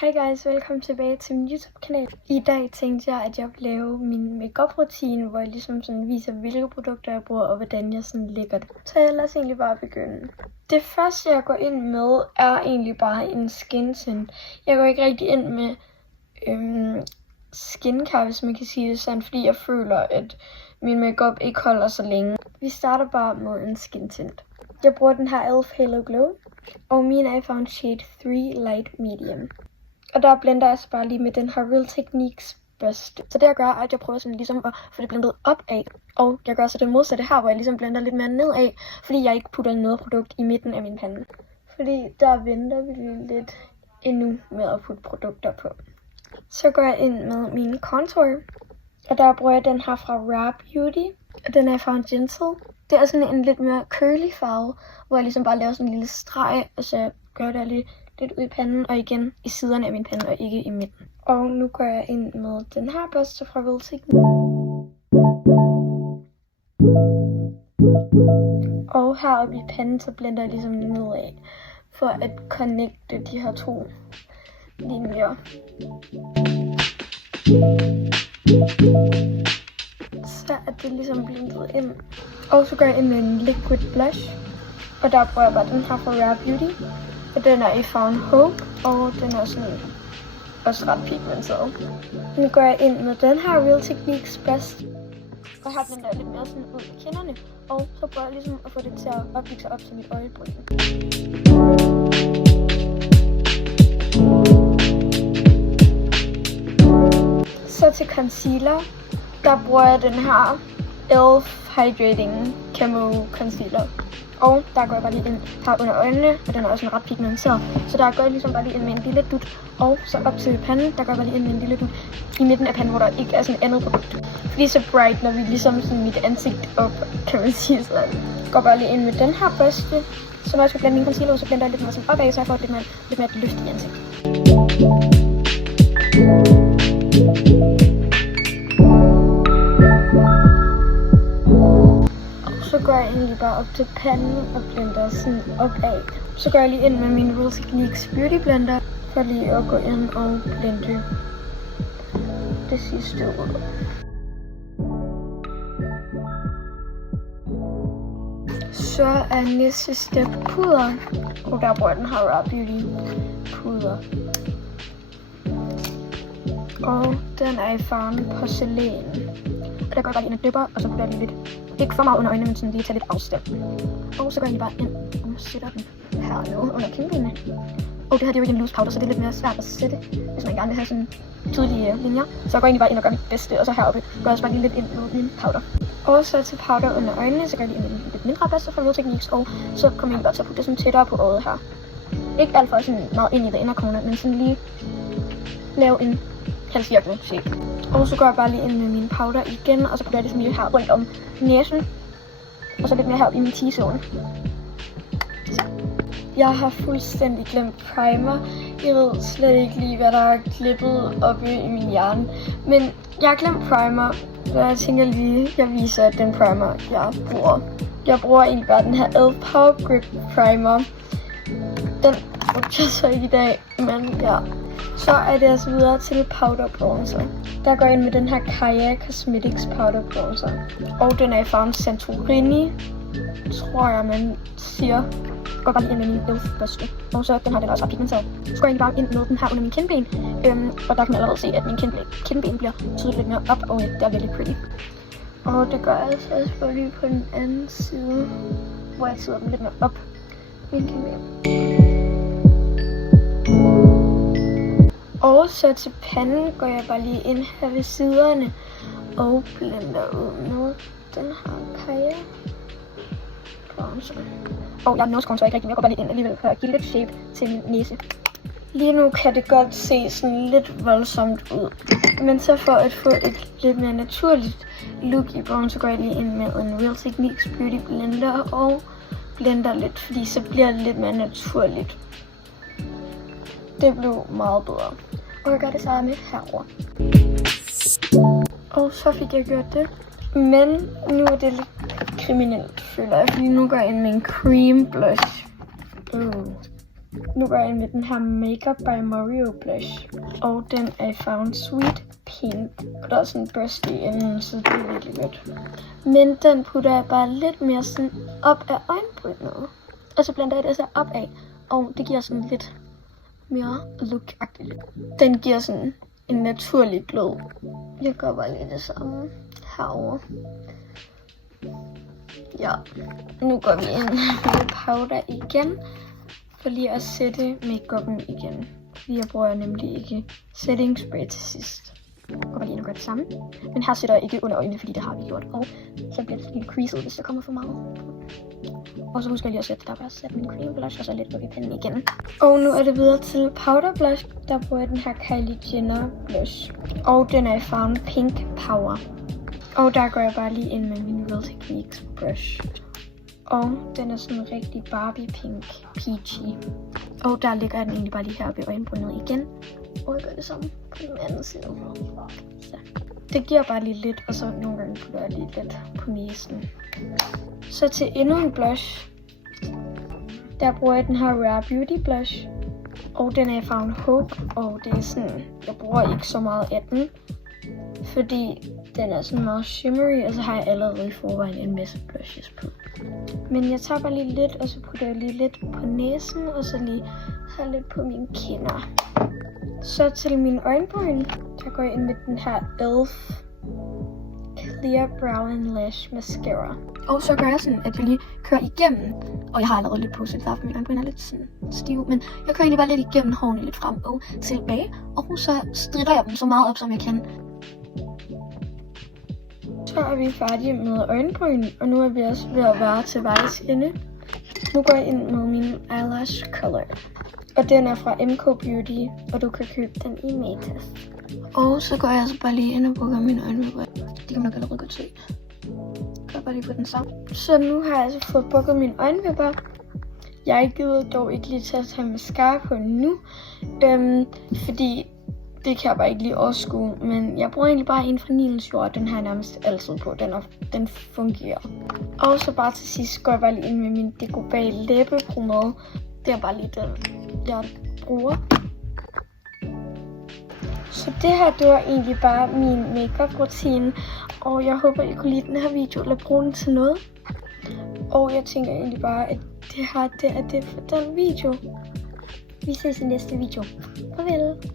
Hej guys, velkommen tilbage til min YouTube-kanal. I dag tænkte jeg, at jeg vil lave min makeup-rutine, hvor jeg ligesom sådan viser, hvilke produkter jeg bruger, og hvordan jeg sådan lægger det. Så lad os egentlig bare begynde. Det første, jeg går ind med, er egentlig bare en skin tint. Jeg går ikke rigtig ind med skincare, hvis man kan sige det sådan, fordi jeg føler, at min makeup ikke holder så længe. Vi starter bare med en skin tint. Jeg bruger den her e.l.f. Halo Glow, og min er found shade 3 Light Medium. Og der blender jeg så bare lige med den her Real Techniques børste. Så det jeg gør, er, at jeg prøver sådan ligesom at få det blendet op af. Og jeg gør så det modsatte her, hvor jeg ligesom blender lidt mere nedad, fordi jeg ikke putter noget produkt i midten af min pande. Fordi der venter vi lidt endnu med at putte produkter på. Så går jeg ind med min contour. Og der bruger jeg den her fra Rare Beauty. Og den er found Gentle. Det er sådan en lidt mere curly farve, hvor jeg ligesom bare laver sådan en lille streg, og så gør det lidt ud i panden, og igen i siderne af min pande, og ikke i midten. Og nu går jeg ind med den her børste fra Real Techniques. Og heroppe i panden, så blender jeg ligesom nedad, for at connecte de her to linjer. Så er det ligesom blendet ind. Og så går jeg ind med en liquid blush, og der bruger jeg bare den her fra Rare Beauty. Og den er i farven Hope, og den er sådan også ret pigmenteret. Nu går jeg ind med den her Real Techniques blush, og her blender jeg lidt mere sådan ud af kinderne, og så prøver jeg ligesom at få det til at opbygge sig op til mit øjebryn. Så til concealer, der bruger jeg den her e.l.f. Hydrating Camo Concealer. Og der går jeg bare lige ind her under øjnene, og den er også ret pigmenteret. Så der går jeg ligesom bare lige ind med en lille dut, og så op til panden, der går jeg bare lige ind med en lille dut i midten af panden, hvor der ikke er sådan et andet produkt. Fordi så bright, når vi ligesom sådan mit ansigt op, kan man sige sådan. Går bare lige ind med den her børste, så når jeg skal blende min concealer, så blender jeg lidt mere sådan opad, så jeg får lidt mere et løft i ansigtet. Så går jeg egentlig bare op til panden og blender sådan opad. Så går jeg lige ind med min Real Techniques Beauty Blender, for lige at gå ind og blende det sidste ud. Så er næste step puder, og der bruger jeg den her Rare Beauty puder. Og den er i farven porcelæn. Og der går jeg bare lige ind og dypper, og så putter jeg lige lidt. Ikke for meget under øjnene, men sådan lige tage lidt afstand. Og så går jeg lige bare ind og sætter den hernede under kindbenene. Og det her det er jo ikke en loose powder, så det er lidt mere svært at sætte, hvis man gerne vil have sådan tydelige linjer. Så jeg går egentlig bare ind og gør mit bedste, og så heroppe gør jeg så bare lige lidt ind med min powder. Og så til powder under øjnene, så går jeg lige ind med en lidt mindre børste fra Real Techniques, og så kommer jeg bare til at putte det sådan tættere på øjet her. Ikke alt for sådan meget ind i det inderkornet, men sådan lige lave en halvcirkel shape. Og så går jeg bare lige ind med min powder igen, og så putter jeg det sådan lige her rundt om næsen. Og så lidt mere her i min T-zone. Jeg har fuldstændig glemt primer. Jeg ved slet ikke lige, hvad der er klippet oppe i min hjerne. Men jeg har glemt primer, så jeg tænker lige, jeg viser den primer, jeg bruger. Jeg bruger egentlig bare den her e.l.f. Power Grip Primer. Den brugte jeg så ikke i dag, men ja. Så er det altså videre til powder bronzer. Der går jeg ind med den her Kaja Cosmetics powder bronzer. Og den er i farven Santorini, tror jeg man siger. Går bare lige ind med min e.l.f. børste. Og så den her, den er også ret pigmenteret. Så går jeg egentlig bare ind med den her under min kindben. Og der kan man allerede se, at min kindben bliver tydeligt lidt mere op, og det er virkelig pretty. Og det gør jeg altså også lige på den anden side, hvor jeg sidder den lidt mere op. Min kindben. Og så til panden går jeg bare lige ind her ved siderne og blender ud med den her Kaja bronzer. Og jeg nosekontur så ikke rigtig, men jeg går bare lige ind alligevel for at give lidt shape til min næse. Lige nu kan det godt se sådan lidt voldsomt ud, men så for at få et lidt mere naturligt look i bogen, så går jeg lige ind med en Real Techniques Beauty Blender og blender lidt, fordi så bliver det lidt mere naturligt. Det blev meget bedre. Og jeg gør det samme herover. Og så fik jeg gjort det. Men nu er det lidt kriminelt, føler jeg. Fordi nu går jeg ind med en cream blush. Nu går jeg ind med den her Makeup by Mario blush. Og den er i farven Sweet Pink. Og der er sådan en børste i enden, så det er virkelig godt. Men den putter jeg bare lidt mere sådan op af øjenbrynet. Og så blander jeg det så op af. Og det giver sådan lidt mere look-agtigt. Den giver sådan en naturlig glow. Jeg gør bare lige det samme herovre. Ja, nu går vi ind med powder igen. For lige at sætte makeupen igen. Fordi jeg bruger nemlig ikke setting spray til sidst. Jeg går bare lige ind og gør det samme. Men her sætter jeg ikke under øjnene, fordi det har vi gjort. Og så bliver det lidt creaset, hvis der kommer for meget. Og så husker jeg lige at sætte, der bare sætte min cream blush, og så lidt på pinden igen. Og nu er det videre til powder blush. Der bruger jeg den her Kylie Jenner blush. Og den er i farven Pink Power. Og der går jeg bare lige ind med min Real Techniques brush. Og den er sådan rigtig Barbie pink, peachy. Og der ligger den egentlig bare lige her ved øjenbrynet igen. Og jeg gør det samme på den anden side. Så. Det giver bare lige lidt, og så nogle gange putter jeg lige lidt på næsen. Så til endnu en blush, der bruger jeg den her Rare Beauty blush. Og den er i farven Hope, og det er sådan, jeg bruger ikke så meget af den. Fordi den er sådan meget shimmery, og så har jeg allerede i forvejen en masse blushes på. Men jeg tager bare lige lidt, og så putter jeg lige lidt på næsen, og så lige her lidt på mine kinder. Så til mine øjenbryn, der går jeg ind med den her e.l.f. Clear Brow and Lash Mascara. Og så gør jeg sådan, at jeg lige kører igennem. Og jeg har allerede lidt på, så derfor mine øjenbryn er lidt sådan stive. Men jeg kører egentlig bare lidt igennem hårene, lidt frem og tilbage. Og så stritter jeg dem så meget op, som jeg kan. Så er vi færdige med øjenbryn, og nu er vi også ved at være til vejs ende. Nu går jeg ind med min eyelash color. Og den er fra MK Beauty, og du kan købe den i Matas. Og så går jeg altså bare lige ind og bukker mine øjenvipper. Det kan man nok allerede godt se. Jeg går bare lige på den samme. Så nu har jeg altså fået bukket mine øjenvipper. Jeg gider dog ikke lige til at tage mascara på nu, fordi det kan jeg bare ikke lige overskue, men jeg bruger egentlig bare en fra Nilens Jord, den har jeg nærmest altid på, den fungerer. Og så bare til sidst går jeg bare lige ind med min Decobal læbepomade. Det er bare lige den, jeg bruger. Så det her, det var egentlig bare min makeup rutine, og jeg håber, I kunne lide den her video, eller bruge den til noget. Og jeg tænker egentlig bare, at det her, det er det for den video. Vi ses i næste video. Farvel.